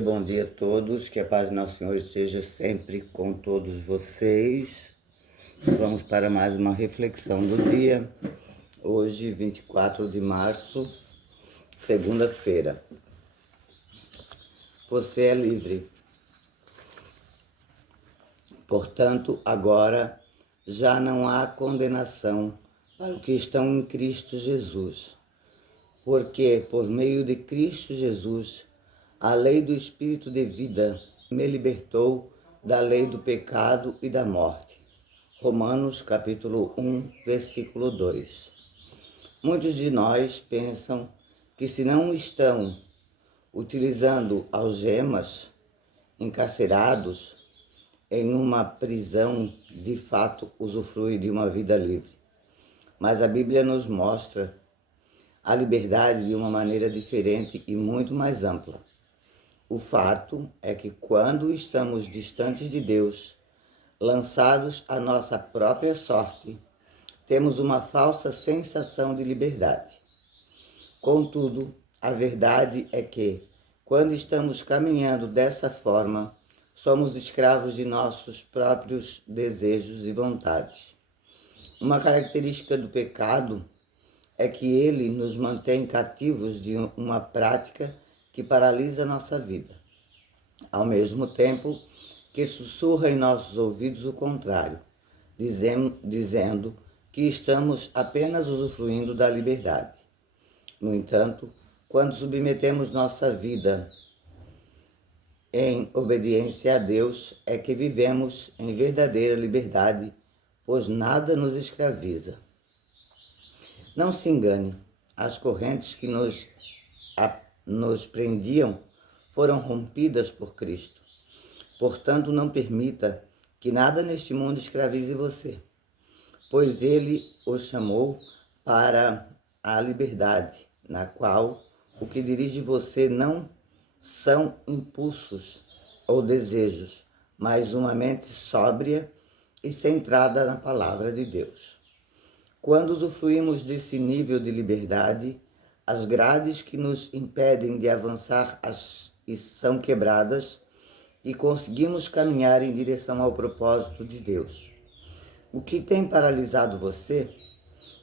bom dia a todos, que a paz do nosso Senhor esteja sempre com todos vocês. Vamos para mais uma reflexão do dia, hoje 24 de março, segunda-feira. Você é livre. Portanto, agora já não há condenação para os que estão em Cristo Jesus, porque por meio de Cristo Jesus, a lei do Espírito de vida me libertou da lei do pecado e da morte. Romanos capítulo 1, versículo 2. Muitos de nós pensam que se não estão utilizando algemas, encarcerados em uma prisão, de fato usufrui de uma vida livre. Mas a Bíblia nos mostra a liberdade de uma maneira diferente e muito mais ampla. O fato é que quando estamos distantes de Deus, lançados à nossa própria sorte, temos uma falsa sensação de liberdade. Contudo, a verdade é que, quando estamos caminhando dessa forma, somos escravos de nossos próprios desejos e vontades. Uma característica do pecado é que ele nos mantém cativos de uma prática que paralisa nossa vida, ao mesmo tempo que sussurra em nossos ouvidos o contrário, dizendo que estamos apenas usufruindo da liberdade. No entanto, quando submetemos nossa vida em obediência a Deus, é que vivemos em verdadeira liberdade, pois nada nos escraviza. Não se engane, as correntes que nos prendiam foram rompidas por Cristo. Portanto, não permita que nada neste mundo escravize você, pois Ele o chamou para a liberdade, na qual o que dirige você não são impulsos ou desejos, mas uma mente sóbria e centrada na palavra de Deus. Quando usufruímos desse nível de liberdade, as grades que nos impedem de avançar são quebradas e conseguimos caminhar em direção ao propósito de Deus. O que tem paralisado você?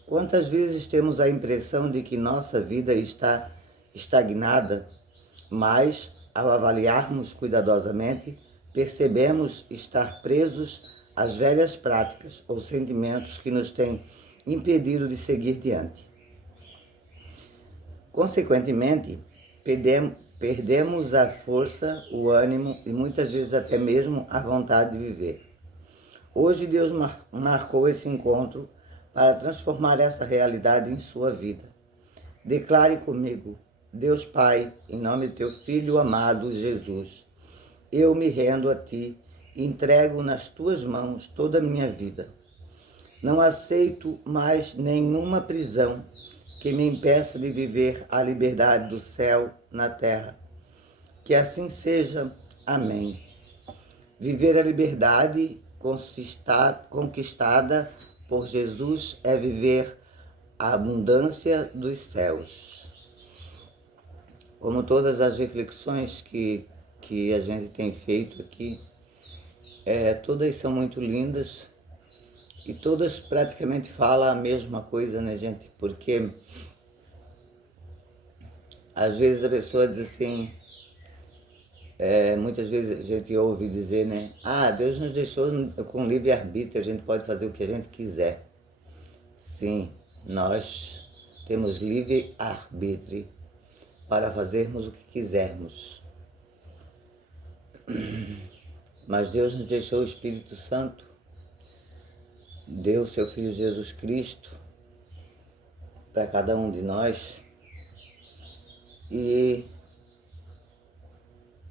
Quantas vezes temos a impressão de que nossa vida está estagnada, mas, ao avaliarmos cuidadosamente, percebemos estar presos às velhas práticas ou sentimentos que nos têm impedido de seguir diante. Consequentemente, perdemos a força, o ânimo e muitas vezes até mesmo a vontade de viver. Hoje Deus marcou esse encontro para transformar essa realidade em sua vida. Declare comigo: Deus Pai, em nome do teu Filho amado Jesus, eu me rendo a ti e entrego nas tuas mãos toda a minha vida. Não aceito mais nenhuma prisão que me impeça de viver a liberdade do céu na terra. Que assim seja. Amém. Viver a liberdade conquistada por Jesus é viver a abundância dos céus. Como todas as reflexões que a gente tem feito aqui, todas são muito lindas. E todas praticamente falam a mesma coisa, né, gente? Porque às vezes a pessoa diz assim, muitas vezes a gente ouve dizer, né? Ah, Deus nos deixou com livre-arbítrio, a gente pode fazer o que a gente quiser. Sim, nós temos livre-arbítrio para fazermos o que quisermos. Mas Deus nos deixou o Espírito Santo, deu seu Filho Jesus Cristo para cada um de nós. E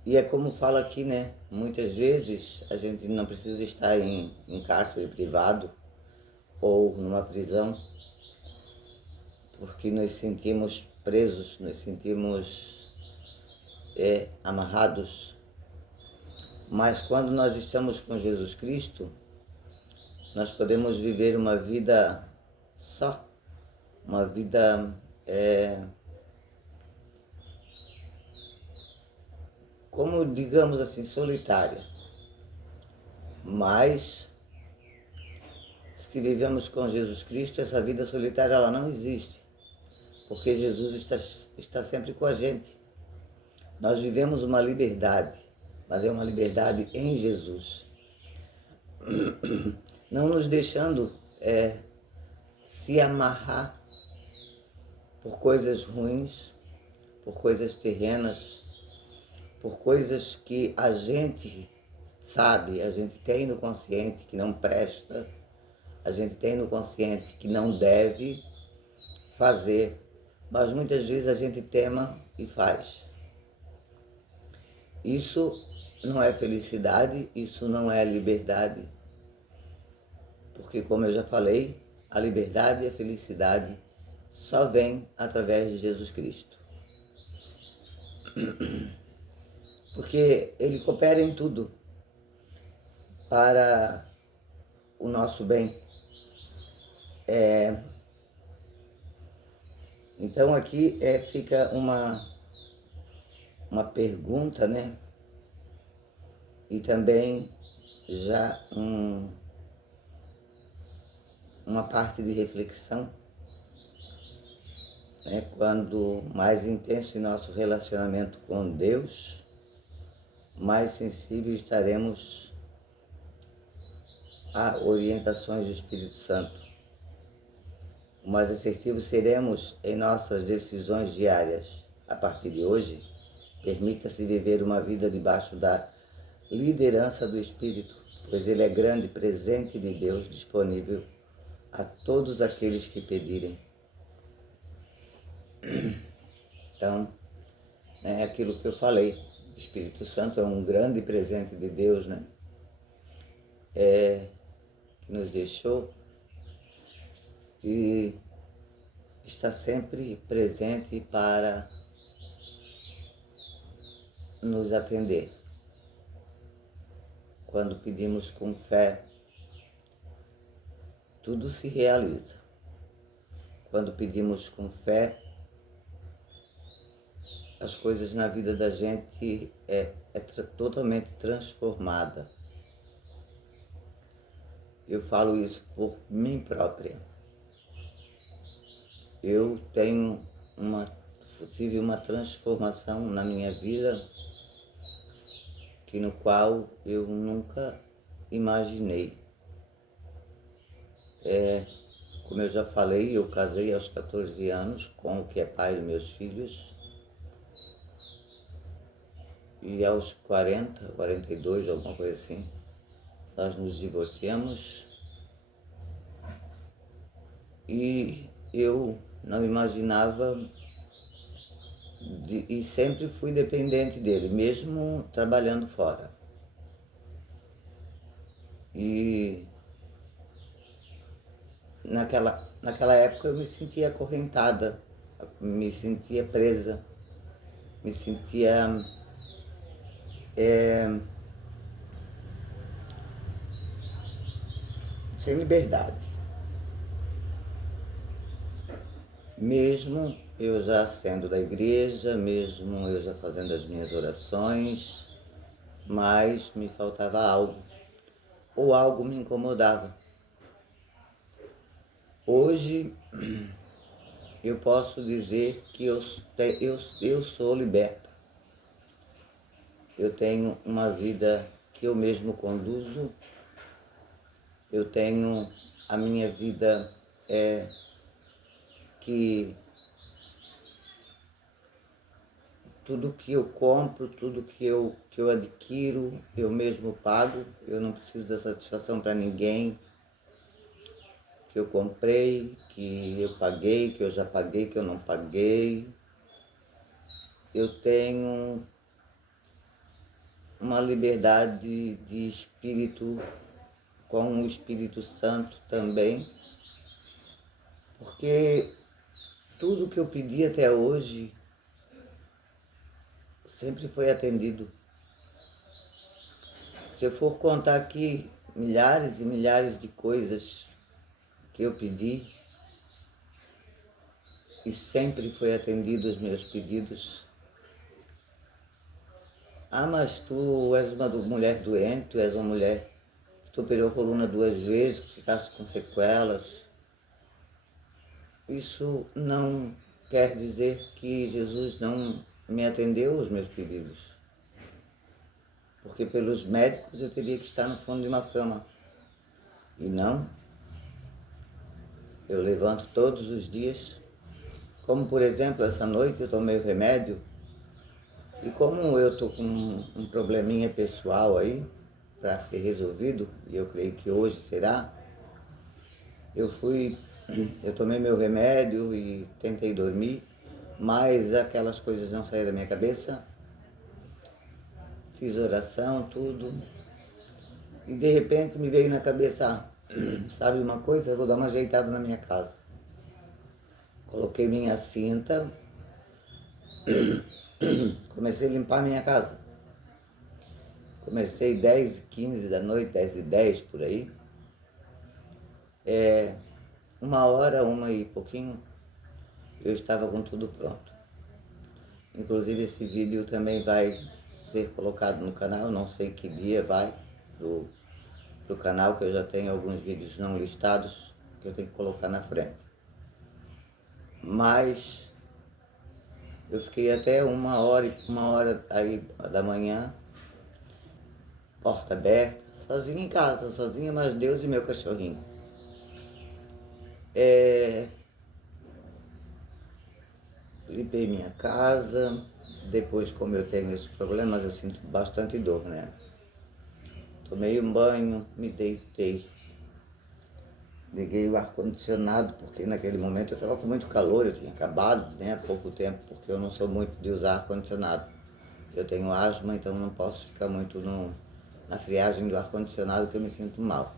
é como fala aqui, né? Muitas vezes a gente não precisa estar em cárcere privado ou numa prisão, porque nos sentimos presos, nos sentimos amarrados. Mas quando nós estamos com Jesus Cristo, nós podemos viver uma vida só, uma vida como digamos assim, solitária. Mas, se vivemos com Jesus Cristo, essa vida solitária ela não existe, porque Jesus está sempre com a gente. Nós vivemos uma liberdade, mas é uma liberdade em Jesus. Não nos deixando se amarrar por coisas ruins, por coisas terrenas, por coisas que a gente sabe, a gente tem no consciente que não presta, a gente tem no consciente que não deve fazer, mas muitas vezes a gente tema e faz. Isso não é felicidade, isso não é liberdade, porque como eu já falei, a liberdade e a felicidade só vem através de Jesus Cristo. Porque Ele coopera em tudo para o nosso bem. Então aqui fica uma pergunta, né? E também já uma parte de reflexão, né? Quando mais intenso em nosso relacionamento com Deus, mais sensível estaremos a orientações do Espírito Santo. Mais assertivos seremos em nossas decisões diárias. A partir de hoje, permita-se viver uma vida debaixo da liderança do Espírito, pois ele é grande presente de Deus disponível a todos aqueles que pedirem. Então, é aquilo que eu falei, o Espírito Santo é um grande presente de Deus, né? Que nos deixou e está sempre presente para nos atender. Quando pedimos com fé, tudo se realiza. Quando pedimos com fé, as coisas na vida da gente é totalmente transformada. Eu falo isso por mim própria. Eu tive uma transformação na minha vida no qual eu nunca imaginei. Como eu já falei, eu casei aos 14 anos com o que é pai dos meus filhos. E aos 42, alguma coisa assim, nós nos divorciamos. E eu não imaginava, e sempre fui dependente dele, mesmo trabalhando fora. E naquela época eu me sentia acorrentada, me sentia presa, me sentia sem liberdade. Mesmo eu já sendo da igreja, mesmo eu já fazendo as minhas orações, mas me faltava algo, ou algo me incomodava. Hoje eu posso dizer que eu sou liberta. Eu tenho uma vida que eu mesmo conduzo, eu tenho a minha vida que tudo que eu compro, tudo que eu adquiro, eu mesmo pago, eu não preciso dar satisfação para ninguém, que eu comprei, que eu paguei, que eu já paguei, que eu não paguei. Eu tenho uma liberdade de espírito com o Espírito Santo também, porque tudo que eu pedi até hoje sempre foi atendido. Se eu for contar aqui milhares e milhares de coisas que eu pedi e sempre foi atendido os meus pedidos, Ah, mas tu és uma mulher doente, tu és uma mulher que tu operou a coluna 2 vezes, que ficaste com sequelas. Isso não quer dizer que Jesus não me atendeu aos meus pedidos. Porque pelos médicos eu teria que estar no fundo de uma cama. E não, eu levanto todos os dias. Como por exemplo, essa noite eu tomei o remédio. E como eu estou com um probleminha pessoal aí para ser resolvido, e eu creio que hoje será, eu tomei meu remédio e tentei dormir, mas aquelas coisas não saíram da minha cabeça. Fiz oração, tudo. E de repente me veio na cabeça, sabe uma coisa? Eu vou dar uma ajeitada na minha casa. Coloquei minha cinta, comecei a limpar minha casa. Comecei 10h15 da noite, 10h10 por aí. 1 hora, 1 e pouquinho, eu estava com tudo pronto. Inclusive esse vídeo também vai ser colocado no canal, não sei que dia vai pro canal, que eu já tenho alguns vídeos não listados que eu tenho que colocar na frente. Mas eu fiquei até 1 hora aí da manhã, porta aberta, sozinha em casa, sozinha, mas Deus e meu cachorrinho. Limpei minha casa, depois como eu tenho esses problemas, eu sinto bastante dor, né? Tomei um banho, me deitei. Liguei o ar-condicionado, porque naquele momento eu estava com muito calor, eu tinha acabado, né, há pouco tempo, porque eu não sou muito de usar ar-condicionado. Eu tenho asma, então não posso ficar muito na friagem do ar-condicionado, que eu me sinto mal.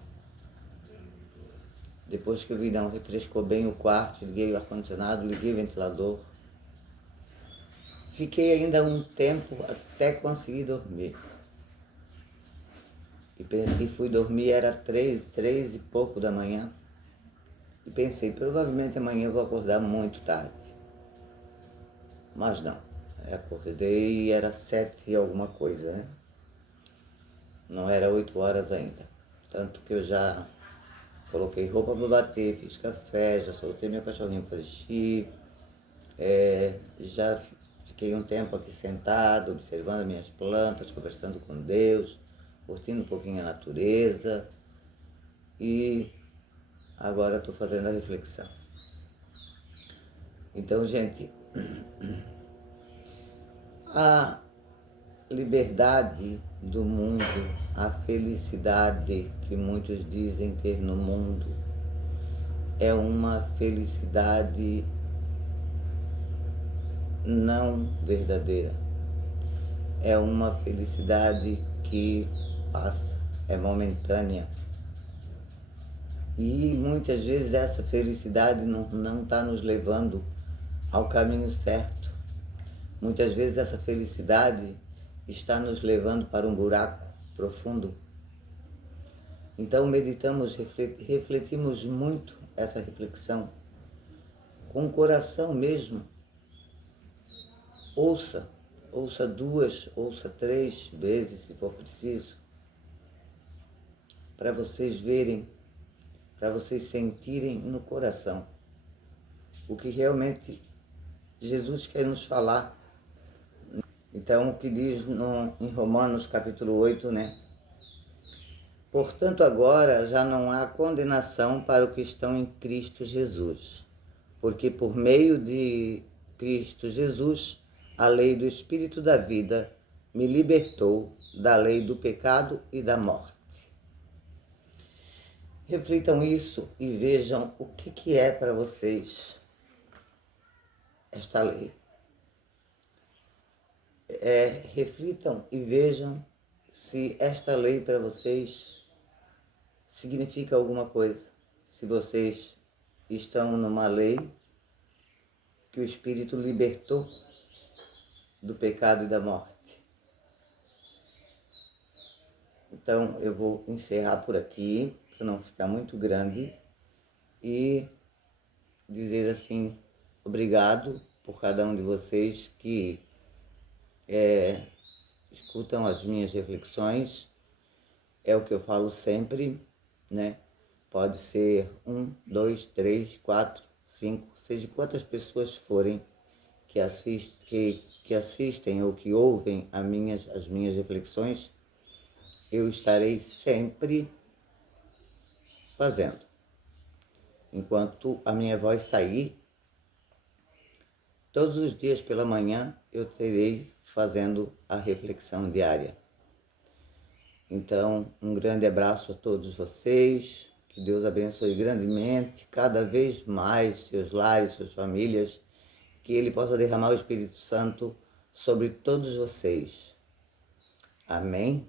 Depois que o vidão refrescou bem o quarto, liguei o ar-condicionado, liguei o ventilador. Fiquei ainda um tempo até conseguir dormir. E fui dormir, era 3 e pouco da manhã. E pensei, provavelmente amanhã eu vou acordar muito tarde. Mas não, eu acordei e era 7 e alguma coisa, né? Não era 8 horas ainda. Tanto que eu já coloquei roupa para bater, fiz café, já soltei meu cachorrinho para xixi. Já fiquei um tempo aqui sentado, observando minhas plantas, conversando com Deus, curtindo um pouquinho a natureza. E agora estou fazendo a reflexão. Então, gente, a liberdade do mundo, a felicidade que muitos dizem ter no mundo, é uma felicidade não verdadeira. É uma felicidade que passa, é momentânea. E muitas vezes essa felicidade não está nos levando ao caminho certo. Muitas vezes essa felicidade está nos levando para um buraco profundo. Então meditamos, refletimos muito essa reflexão, com o coração mesmo. Ouça 2, ouça 3 vezes se for preciso, para vocês verem, para vocês sentirem no coração o que realmente Jesus quer nos falar. Então, o que diz em Romanos capítulo 8, né? Portanto, agora já não há condenação para os que estão em Cristo Jesus, porque por meio de Cristo Jesus, a lei do Espírito da vida me libertou da lei do pecado e da morte. Reflitam isso e vejam o que é para vocês esta lei. Reflitam e vejam se esta lei para vocês significa alguma coisa. Se vocês estão numa lei que o Espírito libertou do pecado e da morte. Então eu vou encerrar por aqui, para não ficar muito grande, e dizer assim, obrigado por cada um de vocês que escutam as minhas reflexões, é o que eu falo sempre, né? Pode ser 1, 2, 3, 4, 5, seja quantas pessoas forem que assistem ou que ouvem as minhas reflexões, eu estarei sempre fazendo. Enquanto a minha voz sair, todos os dias pela manhã eu terei fazendo a reflexão diária. Então, um grande abraço a todos vocês, que Deus abençoe grandemente, cada vez mais seus lares, suas famílias, que Ele possa derramar o Espírito Santo sobre todos vocês. Amém?